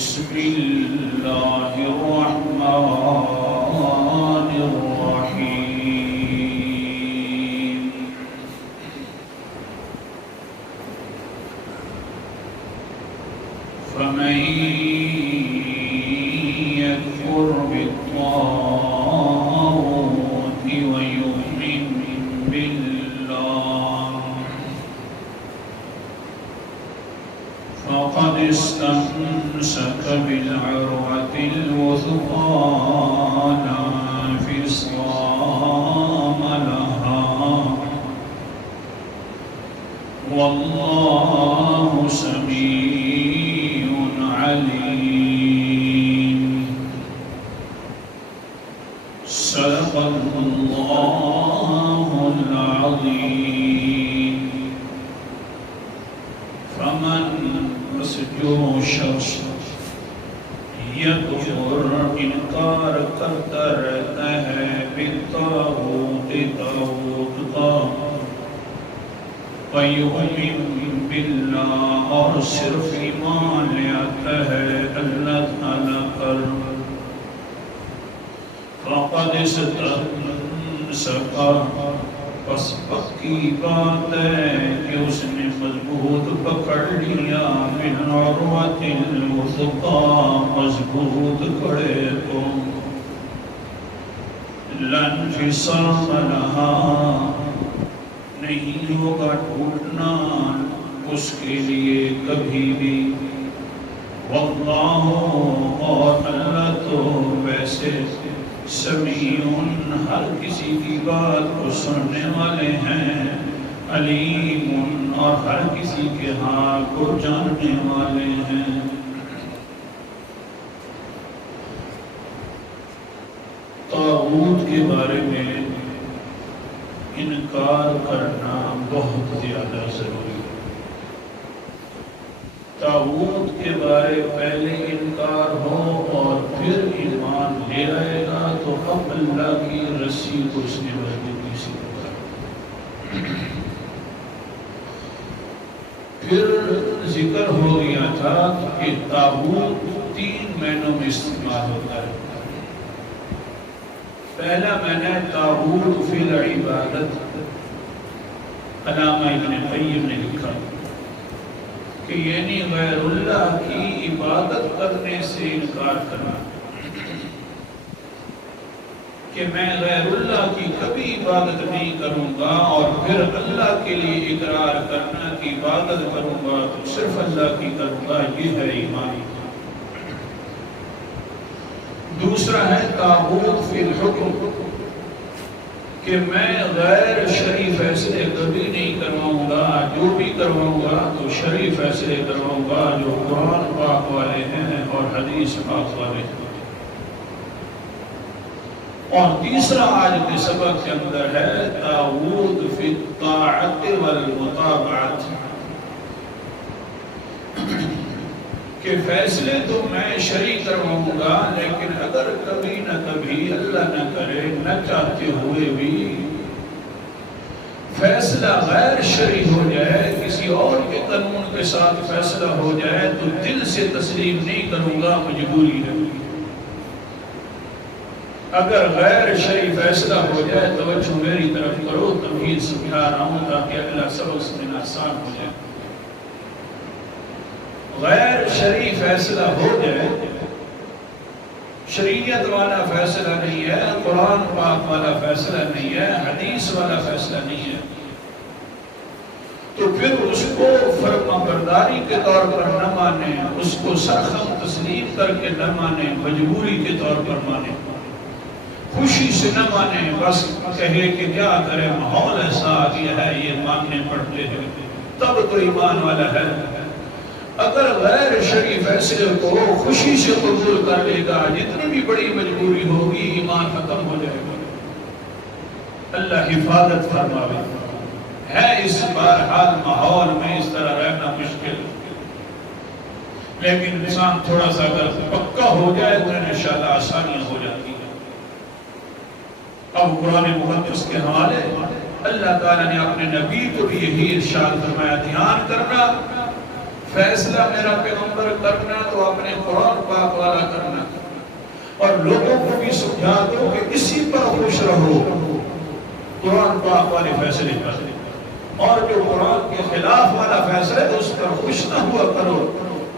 بسم اللہ الرحمن الرحیم فمن يكفر بالطاغوت ويؤمن بالله فقد استمسك بالعروة الوثقى لا انفصام لها والله سميع عليم صدق الله العظيم فمن جو شخص یکفر انکار کرتا رہتا ہے بالطاغوت طاغوت کا ویؤمن باللہ اور صرف ایمان لے آتا ہے اللہ تعالیٰ پر فقد استمسک بس پکی بات ہے کہ اس نے مضبوط پکڑ لیا من عروۃ الوثقی مضبوط کڑے کو لا انفصام لہا نہیں ہوگا ٹوٹنا اس کے لیے کبھی بھی واللہ اور اللہ تو ویسے سمیع ہر کسی کی بات کو سننے والے ہیں علیم اور ہر کسی کے حال کو جاننے والے ہیں طاغوت کے بارے میں انکار کرنا بہت زیادہ ضروری ہے طاغوت کے بارے پہلے انکار ہو اور پھر ایمان لے آئے گا تو اب اللہ کی رسی کو اس نے مضبوطی سے پکڑا پھر ذکر ہو گیا تھا کہ طاغوت 3 معنوں میں استعمال ہوتا ہے پہلا معنی طاغوت فی العبادت علامہ ابن قیم نے لکھا کہ یعنی غیر اللہ کی عبادت کرنے سے انکار کرنا کہ میں غیر اللہ کی کبھی عبادت نہیں کروں گا اور پھر اللہ کے لیے اقرار کرنا کہ عبادت کروں گا تو صرف اللہ کی کروں گا یہ ہے ایمان دوسرا ہے طاغوت فی الحکم کہ میں غیر شرعی فیصلے کبھی نہیں کرواؤں گا جو بھی کرواؤں گا تو شرعی فیصلے کرواؤں گا جو قرآن پاک والے ہیں اور حدیث پاک والے ہیں اور تیسرا آج کے سبق کے اندر ہے طاغوت فی الطاعت والمطاعت کہ فیصلے تو میں شرعی کرواؤں گا لیکن اگر کبھی نہ کبھی اللہ نہ کرے نہ چاہتے ہوئے بھی فیصلہ غیر شرعی ہو جائے کسی اور کے قانون کے ساتھ فیصلہ ہو جائے تو دل سے تسلیم نہیں کروں گا مجبوری ہے اگر غیر شرعی فیصلہ ہو جائے توجہ میری طرف کرو تمہید سمجھا رہا ہوں تاکہ اللہ سبق سمجھنا آسان ہو جائے غیر شرعی فیصلہ ہو جائے شریعت والا فیصلہ نہیں ہے قرآن پاک والا فیصلہ نہیں ہے حدیث والا فیصلہ نہیں ہے تو پھر اس کو فرما برداری کے طور پر نہ مانے اس کو سرخم تسلیم کر کے نہ مانے مجبوری کے طور پر مانے خوشی سے نہ مانے بس کہے کہ کیا کرے ماحول ایسا آ گیا ہے یہ ماننے پڑتے ہیں تب تو ایمان والا ہے اگر غیر شرعی فیصلے کو خوشی سے قبول کر لے گا جتنی بھی بڑی مجبوری ہوگی ایمان ختم ہو جائے گا اللہ حفاظت فرماوے ہے اس بہرحال ماحول میں اس طرح رہنا مشکل لیکن انسان تھوڑا سا اگر پکا ہو جائے تو انشاءاللہ آسانیاں ہو جاتی ہیں اب قرآن مقدس کے حوالے اللہ تعالیٰ نے اپنے نبی کو بھی یہی ارشاد فرمایا دھیان کرنا فیصلہ میرا پیغمبر کرنا تو اپنے قرآن پاک والا کرنا، اور لوگوں کو بھی سمجھا دو کہ اسی پر خوش رہو، قرآن پاک والے فیصلے پر، اور جو قرآن کے خلاف والا فیصلہ ہے اس پر خوش نہ ہوا کرو۔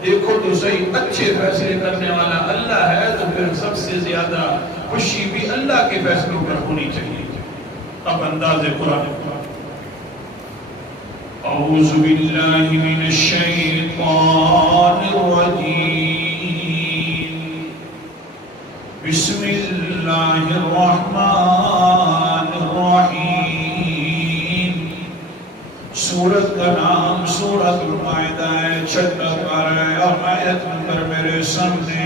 دیکھو تو صحیح، اچھے فیصلے کرنے والا اللہ ہے تو پھر سب سے زیادہ خوشی بھی اللہ کے فیصلوں پر ہونی چاہیے۔ اب انداز قرآن اعوذ باللہ من الشیطان الرجیم، بسم اللہ الرحمن الرحیم۔ سورت کا نام سورت المائدہ ہے، 76 پارہ ہے، اور آیت نمبر میرے سامنے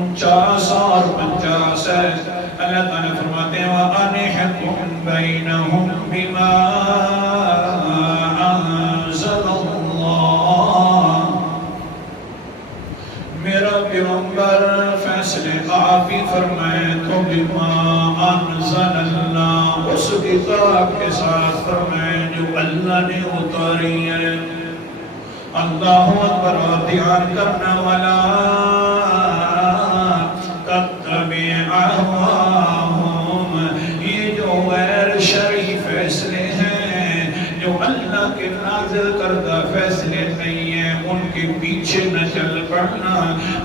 49 اور 50 ہے۔ اللہ تعالیٰ فرماتے ہیں وَأَنِحْكُمْ بَيْنَهُمْ بِمَا أَنزَلَ اللَّهُ۔ میرا پیغمبر فیصلے آپ ہی فرمائے تو بِمَا أَنزَلَ اللَّهُ، اس کتاب کے ساتھ فرمائے جو اللہ نے اتاری ہے۔ اللہ اکبر، اور دھیان کرنا والا یہ جو غیر شرعی فیصلے ہیں، جو اللہ کے نازل کردہ فیصلے نہیں ہیں، ان کے پیچھے نہ چل پڑنا۔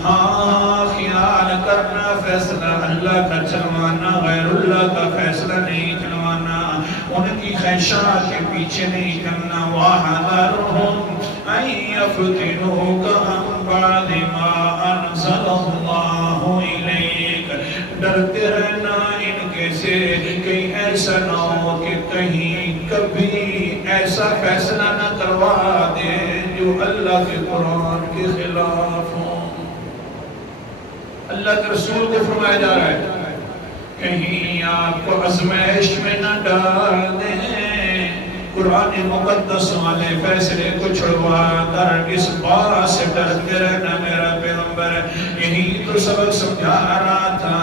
ہاں، خیال کرنا فیصلہ اللہ کا چلوانا، غیر اللہ کا فیصلہ نہیں چلوانا، ان کی خواہشات کے پیچھے نہیں چلنا۔ وَاحْذَرْهُمْ أَن يَفْتِنُوكَ عَن بَعْدِ مَا أَنزَلَ اللَّهُ إِلَيْكَ، ڈرتے رہنا ان کے سے کہیں ایسا نہ ہو کہ کہیں کبھی ایسا فیصلہ نہ کروا دے جو اللہ کے قرآن کے خلاف ہو۔ اللہ کے رسول کو فرمایا جا رہا ہے کہیں آپ کو آزمائش میں نہ ڈال دیں، قرآن مقدس والے فیصلے کو چھڑوا کر اس بات سے ڈرتے رہنا میرا پیغمبر۔ یہی تو سبق سمجھا رہا تھا،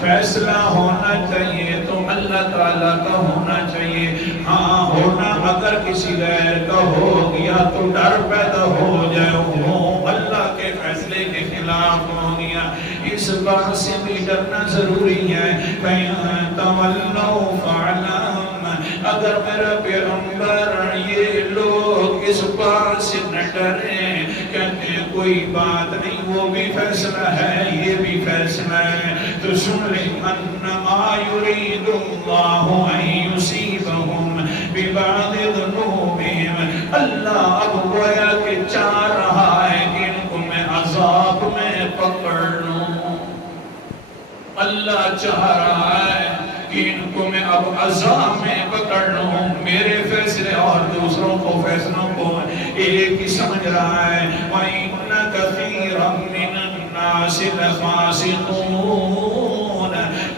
فیصلہ ہونا چاہیے تو اللہ تعالیٰ کا ہونا چاہیے۔ ہاں، ہونا اگر کسی غیر کا ہو گیا تو ڈر پیدا ہو جائے، وہ اللہ کے فیصلے کے خلاف ہو گیا، اس بات سے بھی ڈرنا ضروری ہے۔ تَوَلَّوْا فَاعْلَمْ، اگر میرا پیغمبر یہ لوگ اس بات سے نہ ڈریں، کہتے ہیں کوئی بات نہیں، وہ بھی فیصلہ ہے یہ بھی فیصلہ ہے، تو سن لیں انما یرید اللہ ان یصیبہم ببعض ذنوبہم، اللہ اب گویا کہ چاہ رہا ہے کہ ان کو میں عذاب میں پکڑ لوں، اللہ چاہ رہا ہے کہ ان کو میں اب عذاب میں پکڑ لوں۔ میرے فیصلے اور دوسروں کو فیصلوں کو ایک ہی سمجھ رہا ہے۔ وَإِنَّ كَثِيرًا مِّنَ النَّاسِ لَفَاسِقُونَ،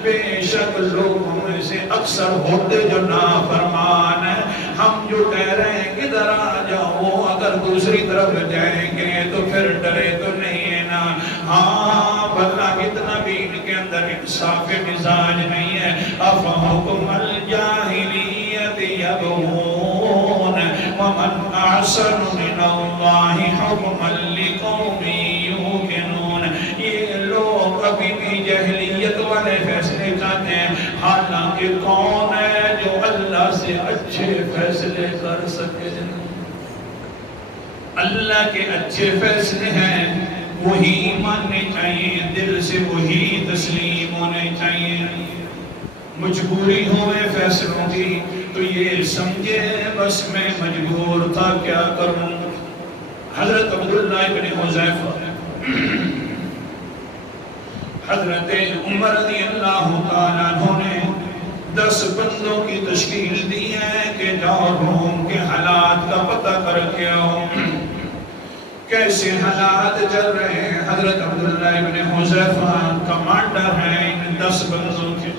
بے شک لوگوں میں سے اکثر ہوتے جو نافرمان ہیں۔ ہم جو کہہ رہے ہیں کہ ادھر آ جاؤ، اگر دوسری طرف جائیں گے تو پھر ڈرے تو نہیں ہے نا۔ ہاں، بلکہ اتنا بھی ان کے اندر انصاف مزاج نہیں ہے۔ أَفَحُكْمَ الْجَاهِلِيَّةِ يَبْغُونَ وَمَنْ أَحْسَنُ مِنَ اللَّهِ حُكْمًا لِقَوْمٍ يُوقِنُونَ، یہ لوگ ابھی بھی جاہلیت والے فیصلے چاہتے ہیں، حالانکہ کون ہے جو اللہ سے اچھے فیصلے کر سکے؟ اللہ کے اچھے فیصلے ہیں، وہی ماننے چاہیے، دل سے وہی تسلیم ہونے چاہیے۔ مجبوری ہوئے فیصلوں کی تو یہ سمجھے بس میں مجبور تھا، کیا کروں۔ حضرت عبداللہ ابن حذیفہ، حضرت عمر رضی اللہ تعالیٰ عنہ نے 10 بندوں کی تشکیل دی ہے کہ جاؤ روم کے حالات کا پتہ کر کے آؤ، کیسے حالات چل رہے ہیں۔ حضرت عبداللہ ابن حذیفہ کمانڈر ہیں ان 10 بندوں کے۔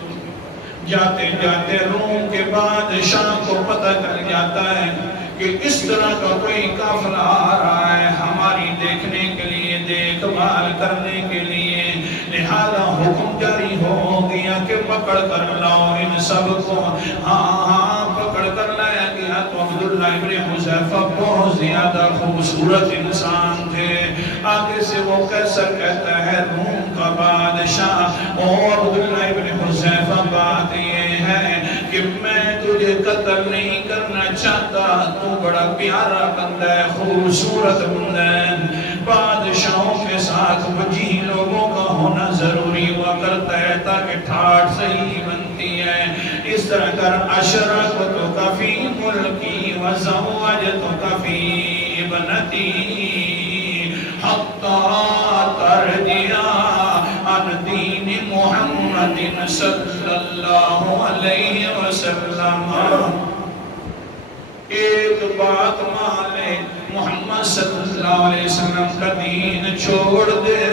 جاتے جاتے روم کے بادشاہ کو پتہ چل جاتا ہے کہ اس طرح کا کوئی قافلہ آ رہا ہے ہماری دیکھنے کے لیے، دیکھ بھال کرنے کے لیے، لہذا حکم جاری ہو گیا کہ پکڑ کر لاؤ ان سب کو۔ ہاں پکڑ کر لایا گیا تو عبداللہ عبداللہ ابن حذیفہ بہت زیادہ خوبصورت انسان تھے. آگے سے وہ قیصر کہتا ہے روم کا بادشاہ، اور عبداللہ ابن حذیفہ بات یہ ہے کہ میں تجھے قتل نہیں کرنا چاہتا، تو بڑا پیارا بندہ ہے، خوبصورت بندہ ہے. بادشاہوں کے ساتھ وجیح لوگوں کا ہونا ضروری ہوا کرتا ہے تاکہ ٹھاٹ صحیح بنتی ہے. اس طرح کر اشرکتک فی ملکی وزوجتک فی ابنتی حتی ترجع عن دین محمد صلی اللہ علیہ وسلم. ایک بات مان لے، محمد صلی اللہ علیہ وسلم کا دین چھوڑ دے،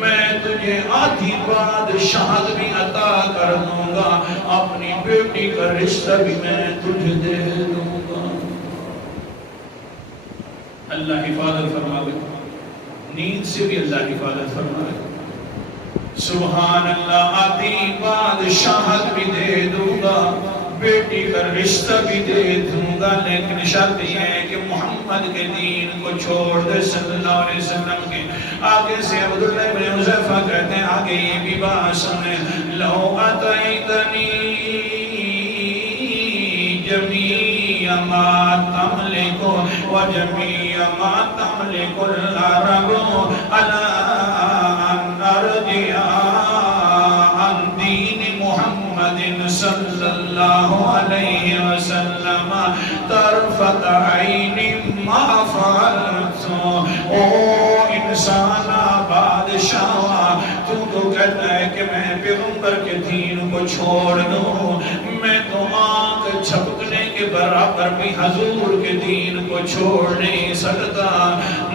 میں تجھے آدھی بادشاہت بھی عطا کر دوں گا، اپنی بیٹی کا رشتہ بھی میں تجھے دے دوں گا. اللہ حفاظت فرمائے، نیند سے بھی اللہ حفاظت فرمائے. سبحان اللہ. آدھی بادشاہت بھی دے دوں گا، بیٹی کا رشتہ بھی دے دوں گا، لیکن شرط یہ ہے کہ محمد کے دین کو چھوڑ دے صلی اللہ علیہ وسلم کے. آگے سے عبداللہ ابن حذیفہ کہتے ہیں، آگے یہ بھی بات سنیں، لو اتیتنی جمیع ما تملک وجمیع ما تملک العرب علی ان ارجع عن دین محمد صلی اللہ علیہ وسلم طرفت عین ما فعلت. او انسان بادشاہ، تو کہتا ہے کہ میں پیغمبر کے دین کو چھوڑ دوں، میں تو آنکھ چھپکنے کے برابر بھی حضور کے دین کو چھوڑ نہیں سکتا.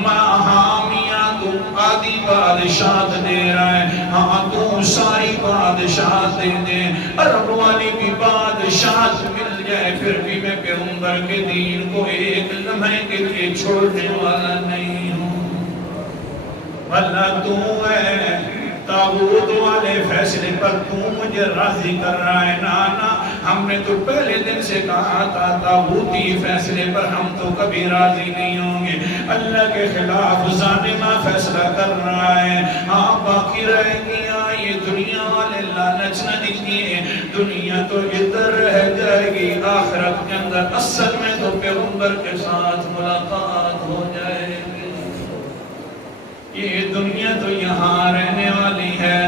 ہاں میاں تو آدھی بادشاہت دے رہا ہے، ہاں تو ساری بادشاہت دے دے، عرب والی بھی بادشاہت مل جائے، پھر بھی میں پیغمبر کے دین کو ایک لمحے کے لیے چھوڑنے والا نہیں ہوں. اللہ تو ہے تاغوت والے فیصلے پر تو مجھے راضی کر رہا ہے. نانا، ہم نے تو پہلے دن سے کہا تھا تاغوتی فیصلے پر ہم تو کبھی راضی نہیں ہوں گے. اللہ کے خلاف ظالمہ فیصلہ کر رہا ہے. ہاں باقی رہ گیا یہ دنیا والے لالچ نہ دیجیے، دنیا تو ادھر رہ جائے گی، آخرت کے اندر اصل میں تو پیغمبر کے ساتھ ملاقات ہو جائے گی. یہ دنیا تو یہاں رہنے والی ہے.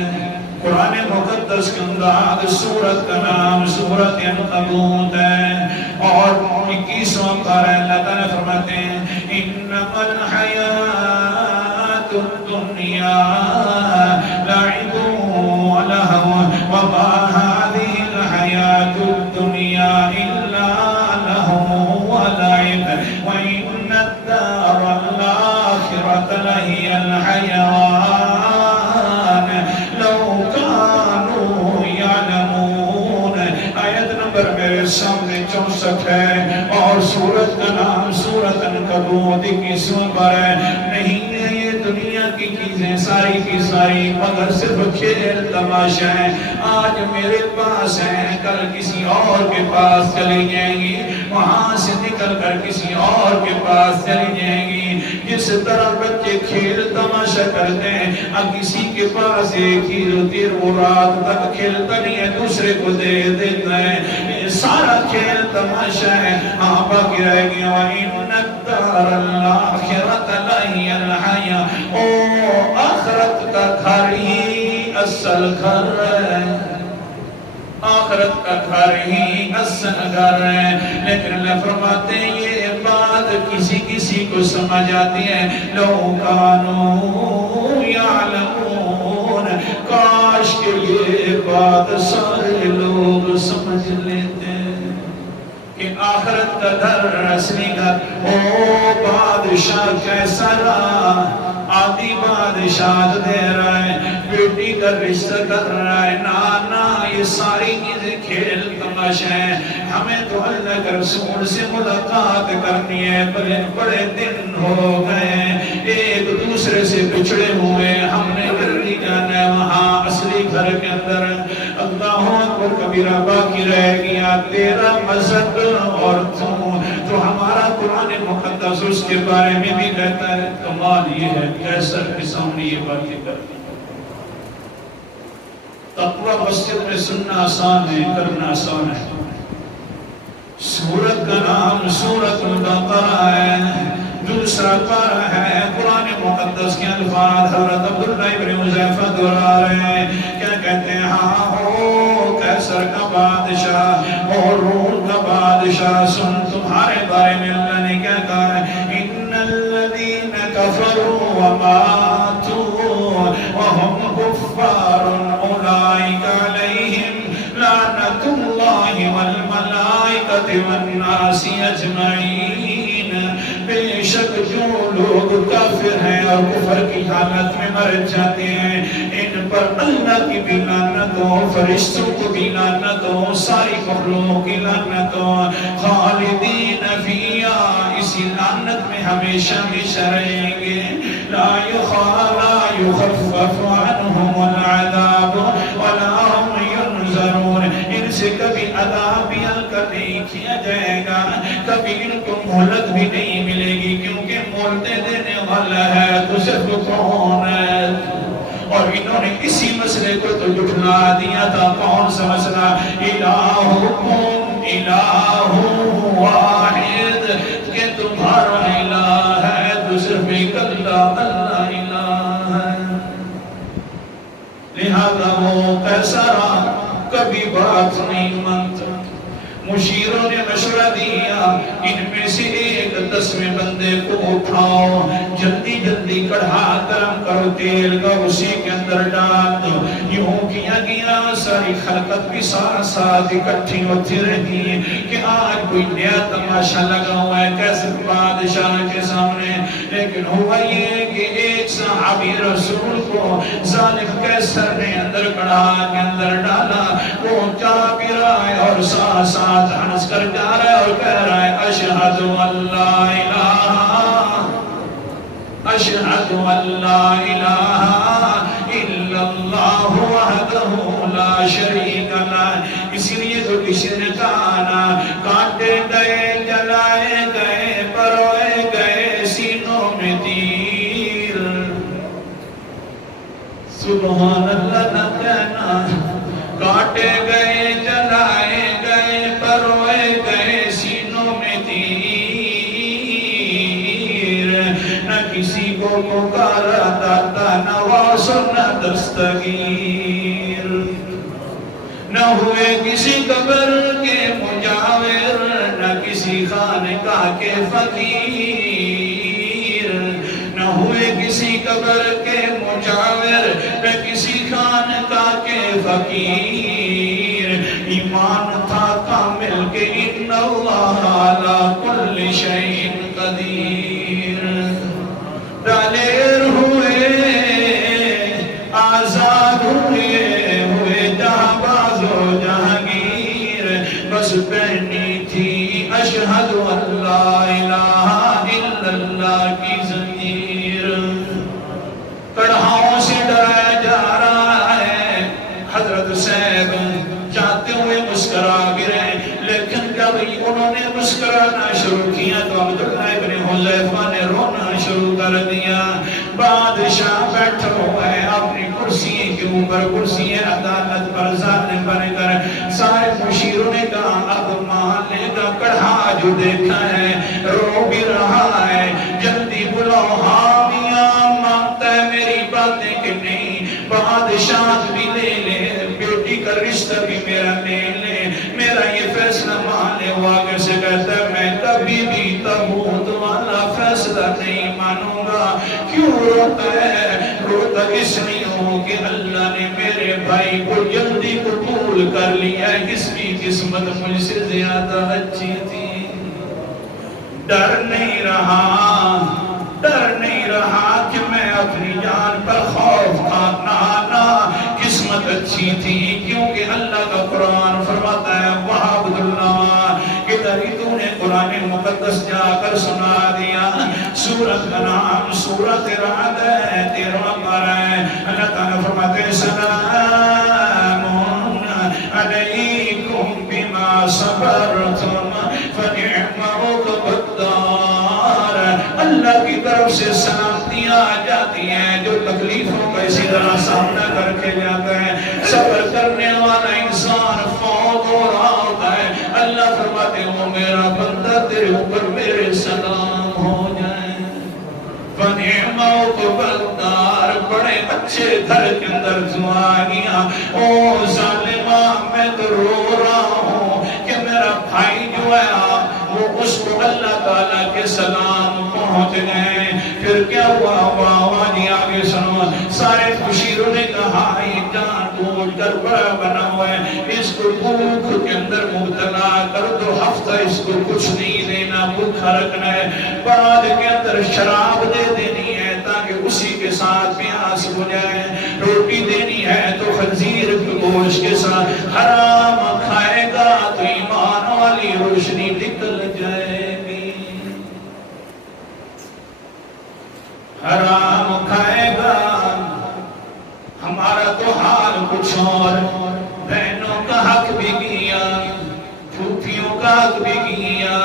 قرآن مقدس کے اندر سورت کا نام سورت عنکبوت ہے، اور 21واں پارہ اللہ تعالیٰ فرماتے ہیں، انما الحیات الدنیا لعب ولہو وما هذه الحیات الدنیا الا لہو ولعب وإن الدار الآخرة لہی الحیوان لو کانوا یعلمون. آیت نمبر میرے سامنے 64 ہے، اور سورت کا نام سورت عنکبوت 21واں پارہ ہے. نہیں ہے یہ دنیا کی چیزیں ساری کی ساری مگر صرف کھیل تماشا ہے. آج میرے پاس ہیں، کل کسی اور کے پاس چلی جائیں گی، وہاں سے نکل کر کسی اور کے پاس چلی جائیں گی. جس طرح بچے کھیل تماشا کرتے ہیں، اب کسی کے پاس ایک چیز ہوتی ہے وہ رات تک کھیلتا نہیں ہے، دوسرے کو دے دیتا ہے. یہ سارا کھیل تماشا ہے. ہاں باقی رہ گیا وَإِنَّ الدَّارَ الْآخِرَةَ لَهِيَ الْحَیَاةُ. او آخرت کا گھر ہی اصل گھر ہے، آخرت کا گھر ہی اصل گھر ہے. لیکن اللہ فرماتے ہیں یہ بات کسی کسی کو سمجھ آتی ہے. لو کانوا یعلمون، کاش کہ یہ بات سارے لوگ سمجھ لیتے کہ آخرت کا گھر اصلی گھر. او بادشاہ کیسا رہا، آدھی بادشاہت دے رہا ہے، بیٹی کا رشتہ کر رہا ہے، نانا یہ ساری چیزیں کھیل تماشا ہے، ہمیں تو اللہ کے رسول سے ملاقات کرنی ہے، بڑے دن ہو گئے، ایک دوسرے سے بچھڑے ہوئے، ہم نے جلدی جانا ہے وہاں اصلی گھر کے اندر۔ اللہ اکبر کبیرہ باقی رہ گیا تیرا مذہب اور تو ہمارا قرآن مقدس اس کے بارے میں بھی کہتا ہے۔ کمال یہ ہے کیسر کے سامنے یہ باتیں کرتی، تقوی مسجد میں سننا آسان ہے، کرنا آسان ہے۔ سورت کا نام سورت البقرہ ہے، دوسرا پارہ ہے، قرآن مقدس کے الفاظ حضرت عبداللہ ابن حذیفہ دہرا رہے ہیں، کیا کہتے ہیں؟ ہاں ہو کیسر کا بادشاہ اور روم کا بادشاہ، سن تمہارے بارے میں اللہ نے کیا کہا ہے؟ ان الذین کفروا وماتوا وهم کفار اولئک علیہم لعنۃ اللہ والملائکۃ والناس اجمعین۔ بے شک جو لوگ کافر ہیں اور کفر کی حالت میں مر جاتے ہیں، ان پر اللہ کی بھی لعنت ہو، فرشتوں کو بھی لعنت ہو، ساری مخلوق کی لعنت ہو، خالدین فیہا، اسی لعنت میں ہمیشہ ہمیشہ رہیں گے۔ لا یخفف عنہم العذاب ولا هم ینظرون، ان سے کبھی عذاب بھی ہلکا نہیں کیا جائے گا، کبھی ان کو مہلت بھی نہیں ملے گی، کیونکہ مہلتیں دینے والا ہے تو صرف کون ہے؟ اور انہوں نے اسی مسئلے کو تو جھٹلا دیا تھا، کون سا مسئلہ؟ الہکم الہ واحد، کہ تمہارا الہ ہے تو صرف ایک اللہ الہ ہے۔ لہذا وہ قیصرہ کبھی بات نہیں مانتا۔ مشیروں نے مشورہ دیا، ان میں سے ایک 10ویں بندے کو اٹھاؤ، جلدی جلدی کڑھا گرم کرو، تیل کا اسی کے اندر ڈال دو۔ یوں کیا گیا، ساری خلقت بھی ساتھ ساتھ اکٹھی ہوتی رہی کہ آج کوئی نیا تماشا لگا ہوا ہے کیسر بادشاہ کے سامنے۔ لیکن ہوا یہ کہ ایک صحابی رسول کو ظالم قیصر نے اندر کڑھا کے اندر ڈالا، وہ جا بھی رہا ہے اور ساتھ ساتھ ہنس کر جا رہا ہے اور کہہ رہا ہے اشہد ان لا الہ اشہد ان لا الہ الا اللہ وحدہ لا شریک لہ۔ اسی لیے تو کسی نے کہا نا، کاٹے گئے جلائے گئے پروئے گئے سینوں میں تیر، سبحان اللہ نہ کہنا، کاٹے گئے جلائے گئے پروئے گئے سینوں میں تیر، نہ کسی کو پکارا داتا نواز نہ دستگیر، نہ ہوئے کسی قبر کے مجاور، نہ کسی خانقاہ کے فقیر، نہ ہوئے کسی قبر کے مجاور، نہ کسی خانقاہ کے فقیر۔ ایمان تھا کامل کہ ان اللہ علی کل شیء قدیر۔ دلیر ہوئے آزاد ہوئے جہاں باز و جہانگیر، بس پہنی تھی اشہد ان لا الہ الا اللہ کی زنجیر۔ کڑھاؤں سے ڈرایا جا رہا ہے، حضرت صاحب چاہتے ہوئے مسکرا گرے، لیکن جب انہوں نے مسکرانا شروع کیا تو عبداللہ ابن حذیفہ نے رونا شروع کر دیا۔ بادشاہ بیٹھا ہوا ہے اپنی کرسی کے اوپر، کرسی عدالت پر ظالم بن کر، سارے مشیروں نے کہا اب مالے کا کڑھا جو دیکھا ہے رو بھی رہا ہے، جلدی بلاؤ حامیاں، مانتا ہے میری باتیں کہ نہیں، بادشاہ بھی لے لے، بیٹی کا رشتہ بھی میرا لے لے، میرا یہ فیصلہ مانے واقع سے کہتا ہے میں کبھی بھی تابوت والا فیصلہ نہیں مانوں گا۔ کیوں روتا ہے؟ روتا اس لیے ہوں کہ اللہ نے میرے بھائی کو جلدی قبول کر لیا، اس کی قسمت مجھ سے زیادہ اچھی تھی۔ ڈر نہیں رہا کہ میں اپنی جان پر خوف کھانا، نہ سورت کا نام سورت رعد ہے، 13واں پارہ ہے۔ اللہ تعالیٰ فرماتے ہیں سلام علیکم بما صبرتم فنعم عقبى الدار۔ اللہ کی طرف سے سلامتیاں آ جاتی ہیں جو تکلیفوں کا اسی طرح سامنا کر کے جاتا ہے۔ صبر کرنے والا انسان فوت ہو رہا ہوتا ہے، اللہ فرماتے ہیں وہ میرا بندہ تیرے اوپر میرے سلام ہو جائیں۔ فنعم عقبى الدار، بڑے اچھے گھر کے اندر دعا گیا۔ او ظالمہ میں تو رو رہا ہوں کہ میرا بھائی جو ہے وہ اس کو اللہ تعالیٰ کے سلام پہنچ گئے۔ پھر کیا ہوا؟ آواز آگے سنو۔ سارے مشیروں نے کہا یہ جان بوجھ کر بڑا بنا ہوا ہے، اس کو بھوک کے اندر مبتلا کر دو، ہفتہ اس کو کچھ نہیں دینا، بھوکا رکھنا ہے، بعد کے اندر شراب دے دینی ہے تاکہ اسی کے ساتھ پیاس بجھائے، روٹی دینی ہے تو خنزیر کے گوشت کے ساتھ، حرام کھائے گا تو ایمان والی روشنی نکل جائے گی، حرام کھائے گا۔ ہمارا تو حال کچھ اور، بہنوں کا حق بھی کیا، پھوپھیوں کا حق بھی کیا،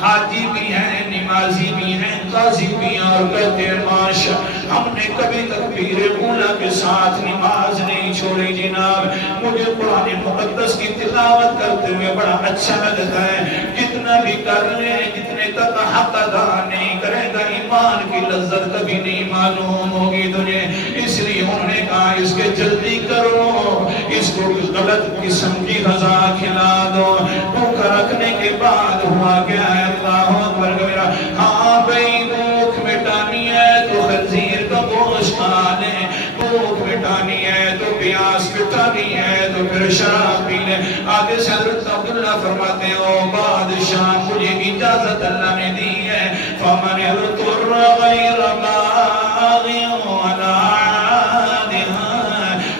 حاجی بھی ہیں، نمازی بھی ہیں، قاضی بھی ہیں، اور کہتے ہیں ماشاء ہم نے کبھی تکبیر اولیٰ کے ساتھ نماز نہیں چھوڑی جناب۔ مجھے قرآن مقدس کی تلاوت کرتے ہوئے بڑا اچھا لگتا ہے، جتنا بھی کر لیں جتنے تک حق ادا نہیں کرے گا ایمان کی لذت کبھی نہیں معلوم ہوگی تجھے۔ اس لیے انہوں نے کہا اس کے جلدی کرو، اس کو غلط قسم کی غذا کھلا دو۔ بھوکا رکھنے کے بعد ہوا کیا ہے؟ اللہ اکبر کبیرہ۔ ہاں بھئی بھوک مٹانی ہے تو خنزیر کا گوشت کھا لیں، بھوک مٹانی ہے تو پیاس مٹانی ہے تو پھر شراب پی لیں۔ آگے سے حضرت عبداللہ فرماتے ہیں او بادشاہ مجھے اجازت اللہ نے دی ہے، فَمَنِ اضْطُرَّ غَيْرَ بَاغٍ وَلَا عَادٍ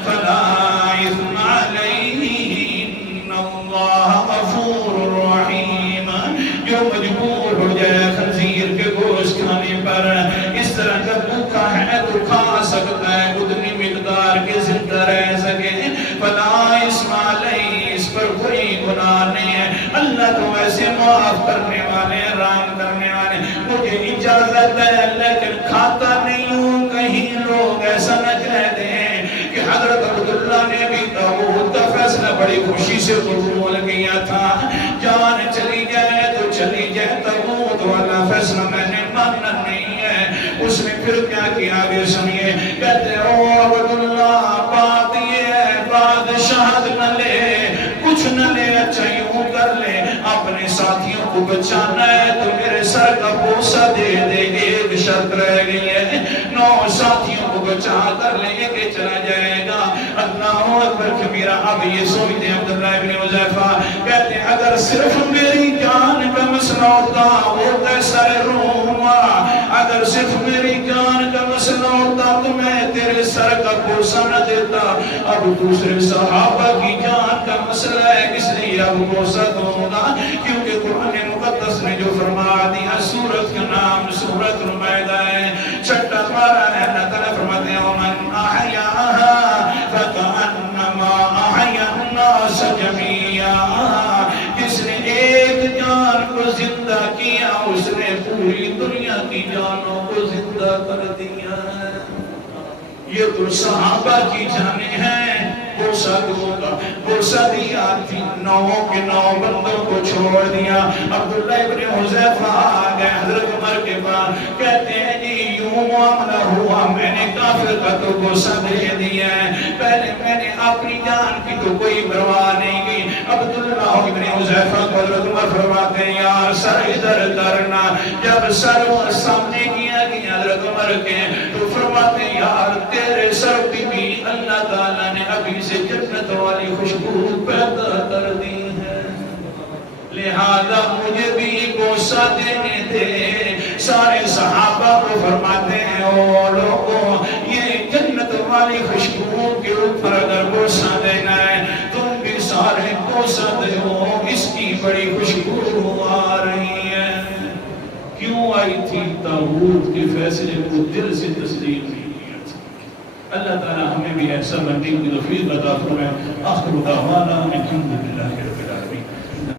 فَلَا إِثْمَ عَلَيْهِ إِنَّ اللَّهَ غَفُورٌ رَحِيمٌ۔ جو مجبور ہو جائے خنزیر کے گوشت کھانے پر، اس طرح جب بھوکا ہے تو کھا سکتا ہے اتنی مقدار کے زندہ رہ سکے، فَلَا إِثْمَ عَلَيْهِ، اس پر کوئی گناہ نہیں ہے، اللہ تو ایسے معاف کرنے والے رحم کرنے والے۔ مجھے اجازت ہے لیکن کھاتا نہیں ہوں، کہیں لوگ ایسا نہ کہہ دیں کہ حضرت عبداللہ نے بھی طاغوت کا فیصلہ بڑی خوشی سے قبول کیا تھا، جان چلی جائے تو چلی جائے، طاغوت والا فیصلہ میں نے ماننا نہیں ہے۔ اس نے پھر کیا کیا آگے سنیے، کہتے او عبداللہ بات یہ ہے بادشاہت نہ لے، کچھ نہ لے، اچھا یوں کر لے، اپنے ساتھیوں کو بچانا ہے تو میرے سر کا بوسہ دے دے، ایک شرط رہ گئی ہے، 9 ساتھیوں کو بچا کر لے کے چلا جائے گا۔ اللہ اکبر کبیرہ۔ اب یہ سوچتے ہیں عبداللہ ابن حذیفہ کہتے ہیں اگر صرف میری جان کا مسئلہ ہوتا وہ قیصر روم، اگر صرف میری جان کا مسئلہ ہوتا تو میں تیرے سر کا بوسہ نہ دیتا، اب دوسرے صحابہ کی جان کا مسئلہ ہے اس لیے اب بوسہ دوں گا، کیونکہ قرآن مقدس نے جو فرما دیا، سورت کا نام سورت المائدہ ہے، 6واں پارہ ہے، اللہ تعالیٰ فرماتے ہیں وَمَنْ أَحْيَاهَا فَكَأَنَّمَا أَحْيَا النَّاسَ جَمِيعًا، جس نے ایک جان کو زندہ کیا اس نے پوری دنیا کی جانوں کو زندہ کر دیا۔ یہ تو صحابہ کی جانیں ہیں، بوسہ دوں گا، بوسہ دیا، 9 کے 9 بندوں کو چھوڑ دیا۔ عبداللہ ابن حذیفہ آگئے حضرت عمر کے پاس، کہتے ہیں جی یوں معاملہ ہوا، میں نے کافر کا تو بوسہ دے دیا ہے، پہلے میں نے اپنی جان کی تو کوئی پرواہ نہیں کی۔ عبداللہ ابن حذیفہ کو حضرت عمر فرماتے ہیں یار سر ادھر کرنا، جب سر سامنے کیا گیا حضرت عمر کے تو فرماتے ہیں یار تیرے سر پہ بھی اللہ تعالیٰ نے ابھی سے جنت والی خوشبو پیدا کر دی ہے، لہذا مجھے بھی بوسہ دینے دے۔ سارے صحابہ کو فرماتے ہیں او لوگوں یہ جنت والی خوشبو کے اوپر اگر بوسہ دینا ہے تم بھی سارے بوسہ دو، اس کی بڑی خوشبو آ رہی ہے۔ کیوں آئی آئی تھی طاغوت کے فیصلے کو دل سے تسلیم نہیں کیا تھا۔ اللہ تعالی ہمیں بھی ایسا بننے کی توفیق عطا فرمائے۔ آخر دعوانا الحمدللہ رب العالمین۔